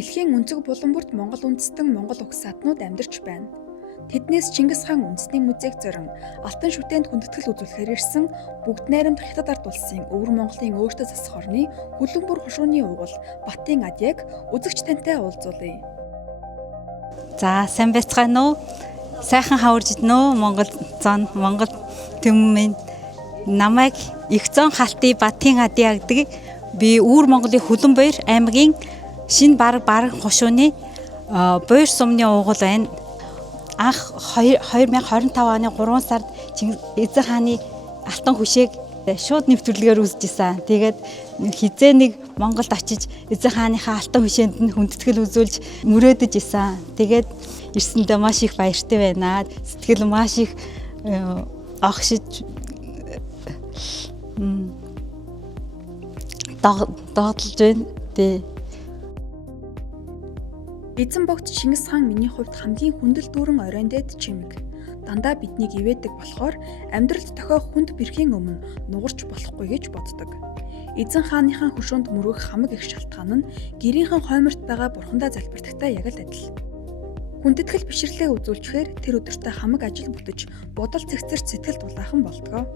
Дэлхийн өнцөг булан бүрт Монгол үндэстэн Монгол угс саднууд амьдарч байна. Тэднээс Чингис хаан үндэсний музейг зорин Алтан шүтээнд хүндэтгэл үзүүлэхээр ирсэн бүгд найрамдах Хятад ард улсын Өвөр Монголын өөртөө засах орны хөлөн бүр хушууны угал Батын Адяг үзэгч тантай уулзуулъя. За сайн байцгаана уу? Сайхан хаварж иднэ үү? Монгол зон, Монгол төмөн намайг их зон халтын Батын Адяг гэдэг би Өвөр Монголын Хөлөн Буур аймгийн шинэ бараг хушууны буур сумны угал байна. Анх 2025 оны 3 сард Эзэн хааны алтан хүшээг шууд нэвтрүүлгээр үзчихсэн. Тэгээд хизээ нэг Монголд очиж Эзэн хааныхаа алтан хүшээнд нь хүндэтгэл үзүүлж мөрөөдөж исэн. Тэгээд ирсэндээ маш их баяртай байна. Сэтгэл маш их огшиж догтлж байна. Эзэн богд Чингис хаан миний хувьд хамгийн хүндэл дүүрэн оройн дэд чимэг. Дандаа биднийг ивэдэг болохоор амьдралд тохиох хүнд бэрхийн өмнө нугарч болохгүй гэж боддог. Эзэн хааныхаа хөшөөнд мөргөх хамаг их шалтгаан нь гэрийнхэн хойморт байгаа бурхандаа залбирдагтай яг л адил. Хүндэтгэл бишрлээ үзүүлчихээр тэр өдөртөө хамаг ажил бүтэж бодол цэгцэрч сэтгэл дулаахан болдгоо.